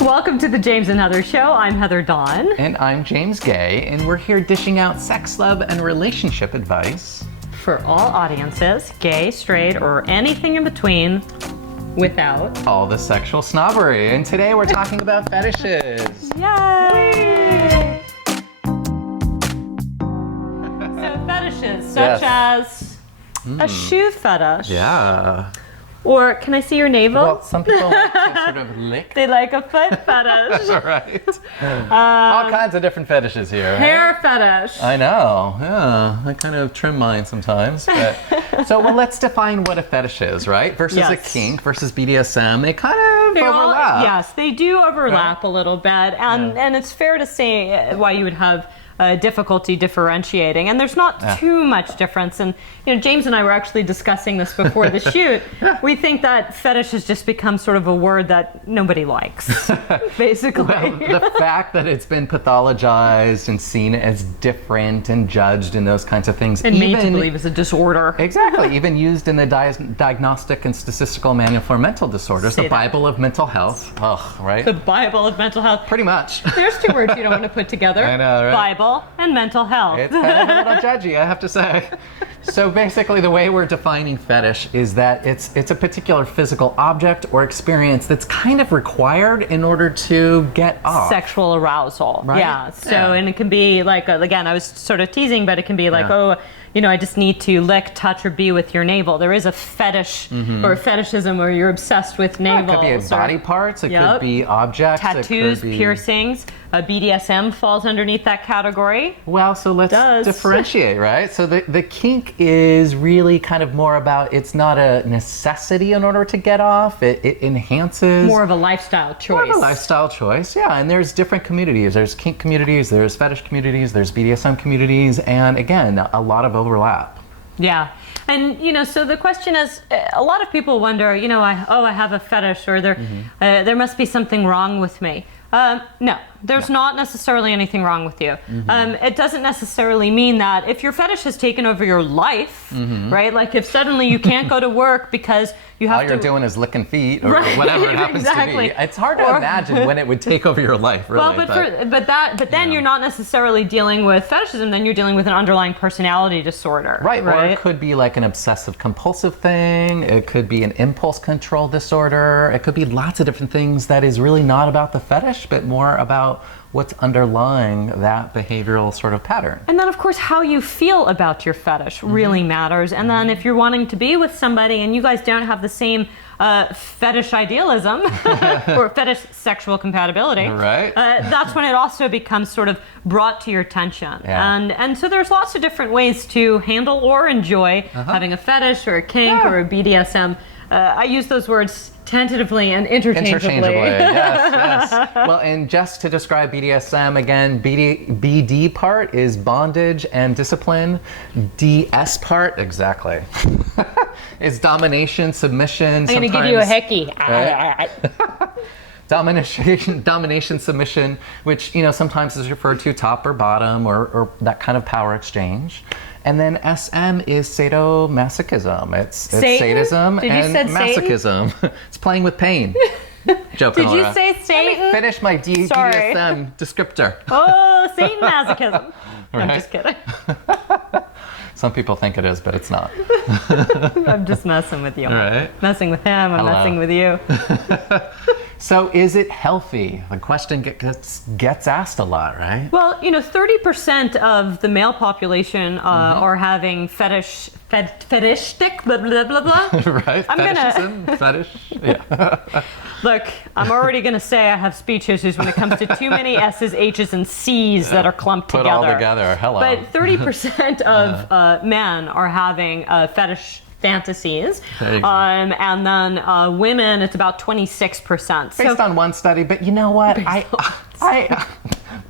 Welcome to the James and Heather Show. I'm Heather Dawn. And I'm James Guay, and we're here dishing out sex, love, and relationship advice. For all audiences, gay, straight, or anything in between, without all the sexual snobbery. And today we're talking about fetishes. Yay! So fetishes, such as a shoe fetish. Yeah. Or, can I see your navel? Well, some people like to sort of lick. They like a foot fetish. Right. All kinds of different fetishes here. Right? Hair fetish. I know. Yeah. I kind of trim mine sometimes. But well, let's define what a fetish is, right? Versus a kink versus BDSM. They kind of overlap. Yes, they do overlap a little bit. And it's fair to say why you would have difficulty differentiating, and there's not too much difference. And James and I were actually discussing this before the shoot. We think that fetish has just become sort of a word that nobody likes, basically. Well, the fact that it's been pathologized and seen as different and judged and those kinds of things, and made to believe it's a disorder. Exactly, even used in the Diagnostic and Statistical Manual for Mental Disorders, the Bible of Mental Health. Oh, right? The Bible of Mental Health. Pretty much. There's two words you don't want to put together. I know, right? Bible and mental health. It's kind of a little judgy, I have to say. So basically the way we're defining fetish is that it's a particular physical object or experience that's kind of required in order to get off. Sexual arousal. Right? Yeah. So, and it can be like, again, I was sort of teasing, but it can be like, I just need to lick, touch, or be with your navel. There is a fetish or fetishism where you're obsessed with navels. It could be body parts, it could be objects. Tattoos, it could be piercings. BDSM falls underneath that category. Well, so let's differentiate, right? So the kink is really kind of more about, it's not a necessity in order to get off. It enhances. More of a lifestyle choice. More of a lifestyle choice, yeah. And there's different communities. There's kink communities, there's fetish communities, there's BDSM communities, and again, a lot of overlap. Yeah. And, so the question is, a lot of people wonder, I have a fetish, or there must be something wrong with me. No, there's not necessarily anything wrong with you. It doesn't necessarily mean that if your fetish has taken over your life, right? Like if suddenly you can't go to work because you have all you're doing is licking feet or whatever it happens to be. It's hard to imagine when it would take over your life, really. Well, but then you're not necessarily dealing with fetishism, then you're dealing with an underlying personality disorder. Right, or it could be like an obsessive compulsive thing, it could be an impulse control disorder, it could be lots of different things that is really not about the fetish, but more about what's underlying that behavioral sort of pattern. And then, of course, how you feel about your fetish really matters. And then if you're wanting to be with somebody and you guys don't have the same fetish idealism or fetish sexual compatibility, that's when it also becomes sort of brought to your attention. And so there's lots of different ways to handle or enjoy having a fetish or a kink or a BDSM. I use those words tentatively and interchangeably. Yes. Well, and just to describe BDSM again, BD part is bondage and discipline. DS part, exactly, is domination, submission. I'm going to give you a hickey. Right? Domination, submission, which sometimes is referred to top or bottom or that kind of power exchange. And then SM is sadomasochism. It's sadism and masochism. It's playing with pain. Joke. Did you say Satan? Let me finish my BDSM descriptor. Oh, Satan masochism. I'm just kidding. Some people think it is, but it's not. I'm just messing with you. Right. Messing with him, I'm messing with you. So is it healthy? The question gets asked a lot, right? Well, 30% of the male population are having fetishistic, blah, blah, blah, blah. Right, fetish. Yeah. Look, I'm already going to say I have speech issues when it comes to too many S's, H's, and C's that are clumped together. Put all together, hello. But 30% of men are having fetish fantasies. And then women, it's about 26%. Based on one study, but you know what? I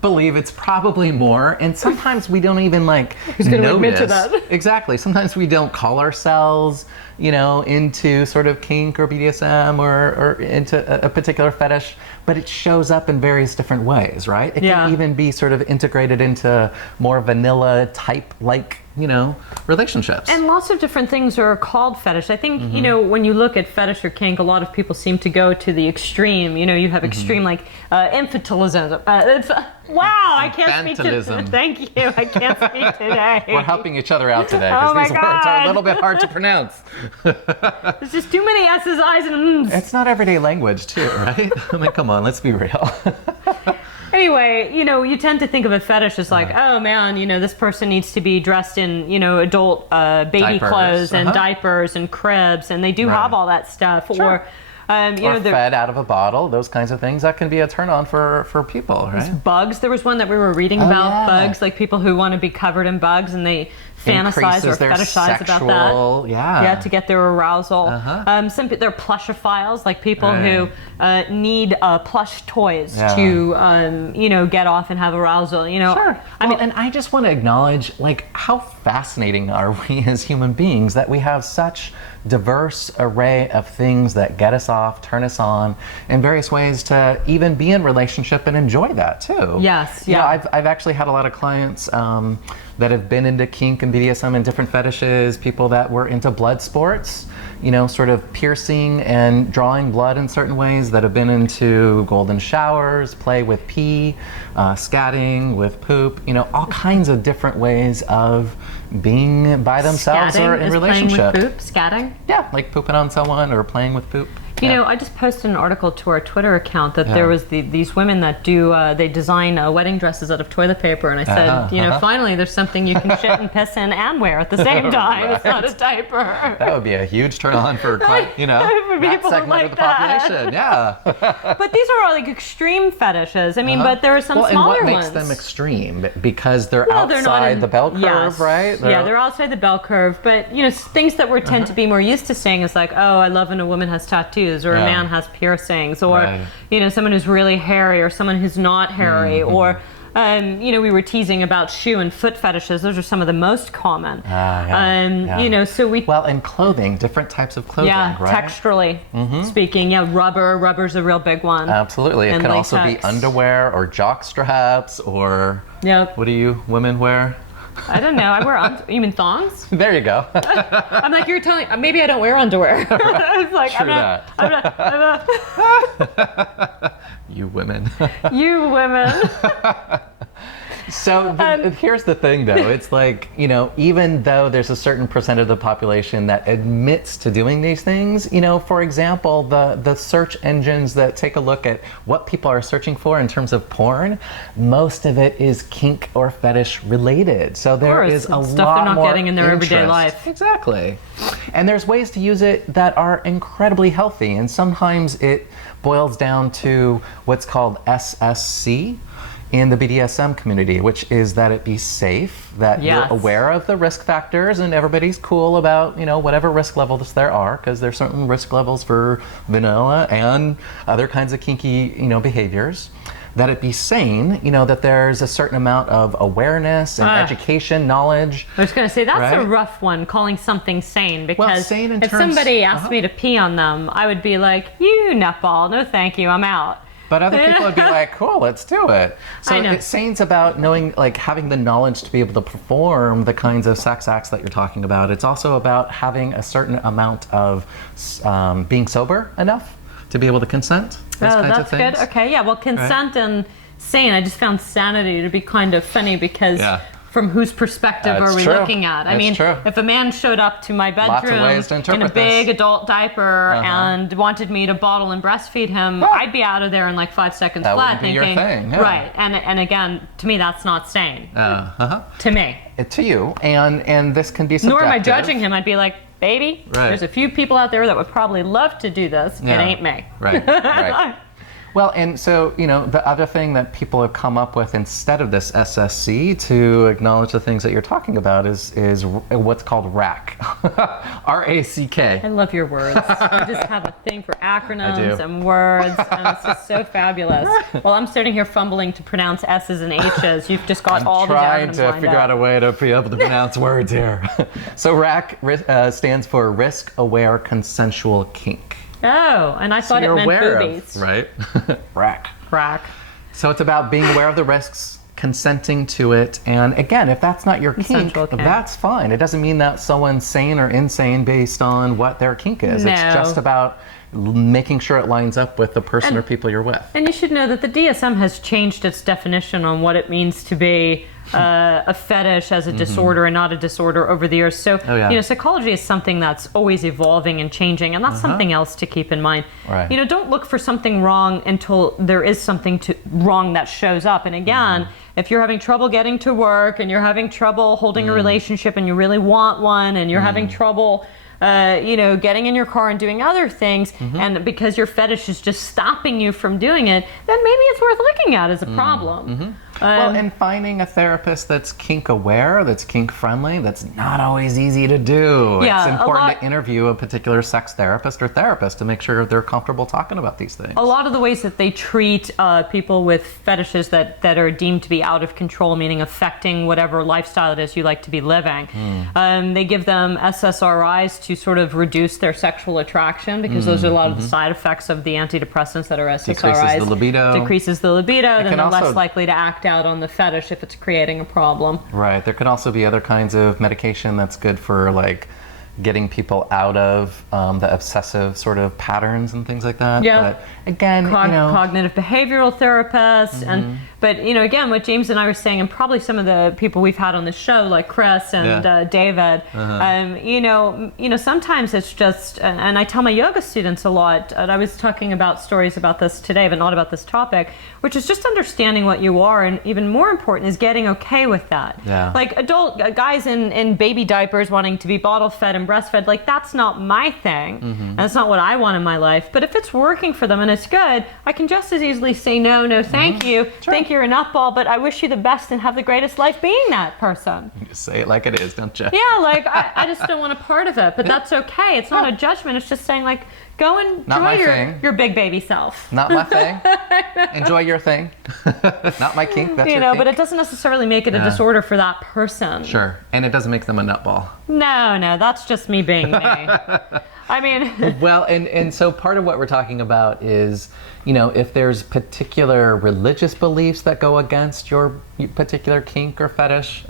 believe it's probably more, and sometimes we don't even notice. Admit to that? Exactly. Sometimes we don't call ourselves you know, into sort of kink or BDSM or into a particular fetish, but it shows up in various different ways, right? It can even be sort of integrated into more vanilla type like, you know, relationships. And lots of different things are called fetish. I think, you know, when you look at fetish or kink, a lot of people seem to go to the extreme. You know, you have extreme like infantilism. Wow, I can't speak today. Thank you. I can't speak today. We're helping each other out today because these words are a little bit hard to pronounce. There's just too many S's, I's, and M's. It's not everyday language too, right? I mean, come on, let's be real. Anyway, you know, you tend to think of a fetish as like, oh man, you know, this person needs to be dressed in, you know, adult baby clothes and diapers and cribs, and they do have all that stuff. Sure. Or, you know, fed out of a bottle, those kinds of things. That can be a turn on for people, right? Bugs. There was one that we were reading about bugs, like people who want to be covered in bugs and they fantasize or fetishize about that. Yeah, to get their arousal. Some there are plushophiles, like people who need plush toys to you know, get off and have arousal. You know, I mean, and I just want to acknowledge like how fascinating are we as human beings that we have such diverse array of things that get us off, turn us on in various ways to even be in relationship and enjoy that too. Yes, You know, I've actually had a lot of clients that have been into kink and BDSM and different fetishes, people that were into blood sports, you know, sort of piercing and drawing blood in certain ways, that have been into golden showers, play with pee, scatting with poop, you know, all kinds of different ways of being by themselves or in relationship. Playing with poop? Scatting? Yeah, like pooping on someone or playing with poop. You know, I just posted an article to our Twitter account that there was these women that do, they design wedding dresses out of toilet paper. And I said, you know, finally there's something you can shit and piss in and wear at the same time. It's not a diaper. That would be a huge turn on for, you know, for that people segment like of the population. But these are all like extreme fetishes. I mean, but there are some smaller ones. And what makes them extreme? Because they're outside the bell curve, right? They're outside the bell curve. But, you know, things that we tend to be more used to saying is like, oh, I love when a woman has tattoos, or a man has piercings, or you know, someone who's really hairy, or someone who's not hairy, or you know, we were teasing about shoe and foot fetishes. Those are some of the most common. You know, so and clothing, different types of clothing, right? Texturally speaking, rubber's a real big one. Absolutely, it can also be underwear or jock straps, or what do you women wear? I don't know. I wear you mean thongs? There you go. I'm like, you're telling. Maybe I don't wear underwear. It's like, True I'm not. You women. You women. So here's the thing, though. It's like, you know, even though there's a certain percent of the population that admits to doing these things, you know, for example, the search engines that take a look at what people are searching for in terms of porn, most of it is kink or fetish related. So there is a lot more stuff they're not getting in their everyday life. Exactly. And there's ways to use it that are incredibly healthy. And sometimes it boils down to what's called SSC in the BDSM community, which is that it be safe, that you're aware of the risk factors, and everybody's cool about, you know, whatever risk levels there are, because there's certain risk levels for vanilla and other kinds of kinky, you know, behaviors. That it be sane, you know, that there's a certain amount of awareness and education, knowledge. I was going to say, that's a rough one, calling something sane, because sane in if somebody asked me to pee on them, I would be like, you nutball, no thank you, I'm out. But other people would be like, cool, let's do it. So sane's about knowing, like, having the knowledge to be able to perform the kinds of sex acts that you're talking about. It's also about having a certain amount of being sober enough to be able to consent. Those kinds of things. Good. Okay, yeah, well, consent and sane, I just found sanity to be kind of funny, because from whose perspective are we looking at? I mean, if a man showed up to my bedroom in a big adult diaper and wanted me to bottle and breastfeed him, I'd be out of there in like 5 seconds flat, thinking, your thing. Right? And again, to me, that's not sane. To me. To you, and this can be subjective. Nor am I judging him. I'd be like, baby, there's a few people out there that would probably love to do this. It ain't me. Right. Well, and so, the other thing that people have come up with instead of this SSC to acknowledge the things that you're talking about is what's called RACK. R-A-C-K. I love your words. You just have a thing for acronyms and words, and it's just so fabulous. While I'm sitting here fumbling to pronounce S's and H's, you've just got all these acronyms trying to figure out a way to be able to pronounce words here. So RACK stands for Risk Aware Consensual Kink. Oh, and I thought it meant boobies. Right? RACK. RACK. So it's about being aware of the risks, consenting to it, and again, if that's not your kink, that's fine. It doesn't mean that someone's sane or insane based on what their kink is. No. It's just about making sure it lines up with the person or people you're with. And you should know that the DSM has changed its definition on what it means to be a fetish as a disorder and not a disorder over the years. So, psychology is something that's always evolving and changing, and that's something else to keep in mind. Right. Don't look for something wrong until there is something wrong that shows up. And again, if you're having trouble getting to work and you're having trouble holding a relationship and you really want one and you're having trouble getting in your car and doing other things, and because your fetish is just stopping you from doing it, then maybe it's worth looking at as a problem. Well, and finding a therapist that's kink aware, that's kink friendly, that's not always easy to do. Yeah, it's important to interview a particular sex therapist or therapist to make sure they're comfortable talking about these things. A lot of the ways that they treat people with fetishes that are deemed to be out of control, meaning affecting whatever lifestyle it is you like to be living, they give them SSRIs to sort of reduce their sexual attraction, because those are a lot of the side effects of the antidepressants that are SSRIs. Decreases the libido. Decreases the libido, then they're less likely to act out on the fetish if it's creating a problem. Right. There can also be other kinds of medication that's good for getting people out of the obsessive sort of patterns and things like that. Yeah. But again, cognitive behavioral therapists, but again, what James and I were saying, and probably some of the people we've had on the show, like Chris and David, sometimes it's just, and I tell my yoga students a lot, and I was talking about stories about this today, but not about this topic, which is just understanding what you are, and even more important is getting okay with that. Yeah. Like adult guys in baby diapers wanting to be bottle fed and breastfed, that's not my thing, and that's not what I want in my life. But if it's working for them and it's good, I can just as easily say no, thank you. Sure. Think you're a nutball, but I wish you the best and have the greatest life being that person. You just say it like it is, don't you? Yeah, I just don't want a part of it, but that's okay. It's not a judgment. It's just saying go and enjoy your big baby self. Not my thing. Enjoy your thing. Not my kink. That's your kink. But it doesn't necessarily make it a disorder for that person. Sure, and it doesn't make them a nutball. No, that's just me being me. I mean, well, and so part of what we're talking about is, if there's particular religious beliefs that go against your particular kink or fetish,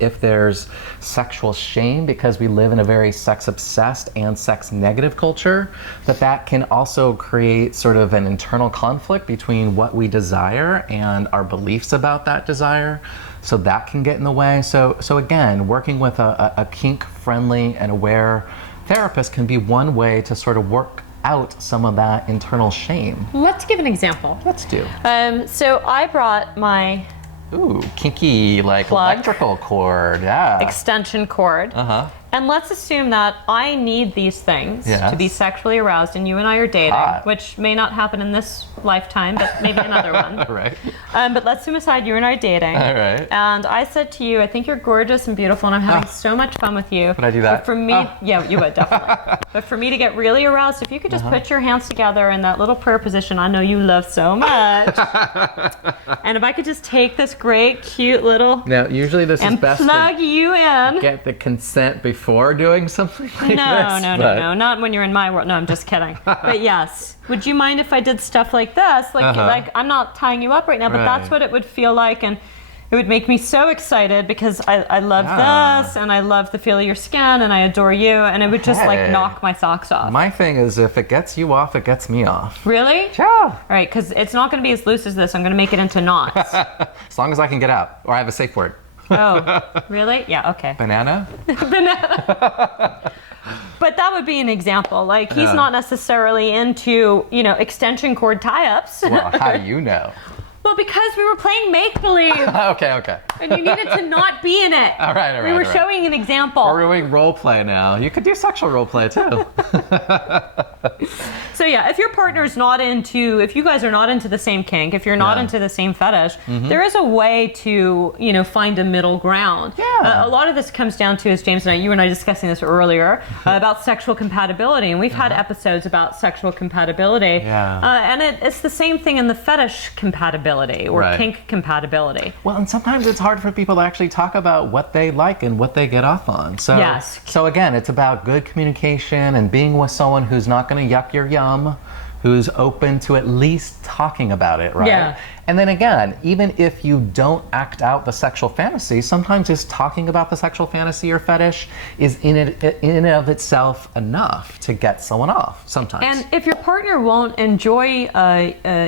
if there's sexual shame because we live in a very sex-obsessed and sex-negative culture, that can also create sort of an internal conflict between what we desire and our beliefs about that desire. So that can get in the way. So again, working with a kink-friendly and aware therapist can be one way to sort of work out some of that internal shame. Let's give an example. Let's do. So I brought my kinky plug, electrical cord, extension cord. And let's assume that I need these things to be sexually aroused, and you and I are dating, which may not happen in this lifetime, but maybe another one. Right. But let's assume aside you and I are dating. All right. And I said to you, I think you're gorgeous and beautiful, and I'm having so much fun with you. Would I do that? But for me, yeah, you would, definitely. But for me to get really aroused, if you could just put your hands together in that little prayer position I know you love so much. And if I could just take this great, cute little... Now, usually this is best plug you in. Get the consent before doing something like this. No, not when you're in my world. No, I'm just kidding. But yes, would you mind if I did stuff like this? Like I'm not tying you up right now, but that's what it would feel like, and it would make me so excited because I love this, and I love the feel of your skin, and I adore you, and it would just knock my socks off. My thing is, if it gets you off, it gets me off. Really? Yeah. All right, because it's not going to be as loose as this. I'm going to make it into knots. As long as I can get out, or I have a safe word. Oh, really? Yeah, okay. Banana? Banana. But that would be an example. He's not necessarily into, extension cord tie-ups. Well, how do you know? Well, because we were playing make-believe. Okay. And you needed to not be in it. All right. We were showing an example. We're doing role play now. You could do sexual role play too. So yeah, if your partner's not into, if you guys are not into the same kink, if you're not into the same fetish, there is a way to, you know, find a middle ground. Yeah. A lot of this comes down to, as James and I, you and I discussing this earlier, about sexual compatibility. And we've had episodes about sexual compatibility. Yeah. And it's the same thing in the fetish compatibility or kink compatibility. Well, and sometimes it's hard for people to actually talk about what they like and what they get off on. So, so again, it's about good communication and being with someone who's not going to yuck your yum, who's open to at least talking about it, right? Yeah. And then again, even if you don't act out the sexual fantasy, sometimes just talking about the sexual fantasy or fetish is in and of itself enough to get someone off sometimes. And if your partner won't enjoy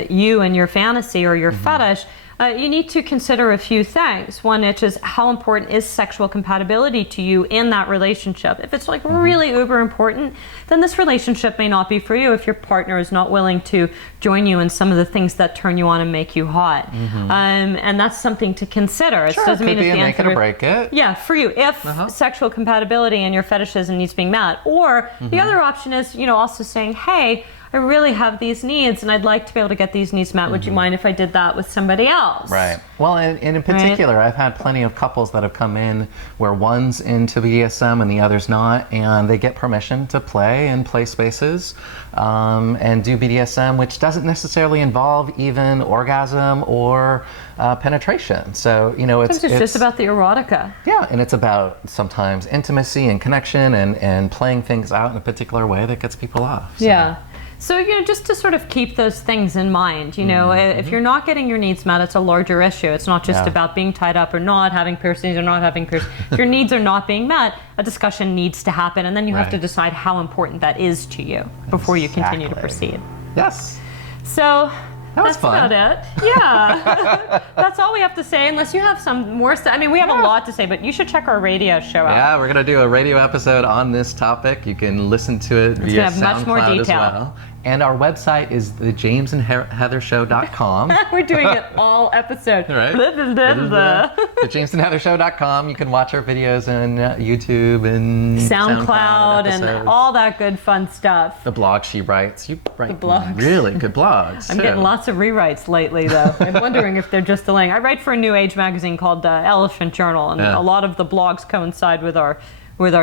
you and your fantasy or your fetish, you need to consider a few things. One, which is how important is sexual compatibility to you in that relationship. If it's like really uber important, then this relationship may not be for you if your partner is not willing to join you in some of the things that turn you on and make you hot. And that's something to consider. It doesn't mean it's the make it or break it. Yeah, for you, if sexual compatibility and your fetishism needs being met. Or the other option is, you know, also saying, hey, I really have these needs and I'd like to be able to get these needs met. Would you mind if I did that with somebody else? Right. Well, and in particular, I've had plenty of couples that have come in where one's into BDSM and the other's not, and they get permission to play in play spaces and do BDSM, which doesn't necessarily involve even orgasm or penetration. So, you know, it's just about the erotica. Yeah, and it's about sometimes intimacy and connection and playing things out in a particular way that gets people off. So. Yeah. So, you know, just to sort of keep those things in mind, you know, if you're not getting your needs met, it's a larger issue. It's not just about being tied up or not, having piercings or not having piercings. If your needs are not being met, a discussion needs to happen, and then you have to decide how important that is to you before you continue to proceed. Yes. So that's about it. Yeah. That's all we have to say, unless you have some more stuff. I mean, we have a lot to say, but you should check our radio show out. Yeah, we're going to do a radio episode on this topic. You can listen to it via SoundCloud much more detail. as well. And our website is thejamesandheathershow.com. We're doing it all episode. Right. Thejamesandheathershow.com. You can watch our videos on YouTube and SoundCloud and all that good fun stuff. The blog she writes. You write blogs. Really good blogs. I'm getting lots of rewrites lately, though. I'm wondering if they're just delaying. I write for a new age magazine called Elephant Journal, and a lot of the blogs coincide with our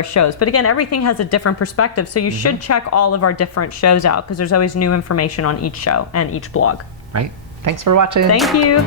shows. But again, everything has a different perspective, so you should check all of our different shows out, because there's always new information on each show and each blog. Right. Thanks for watching. Thank you.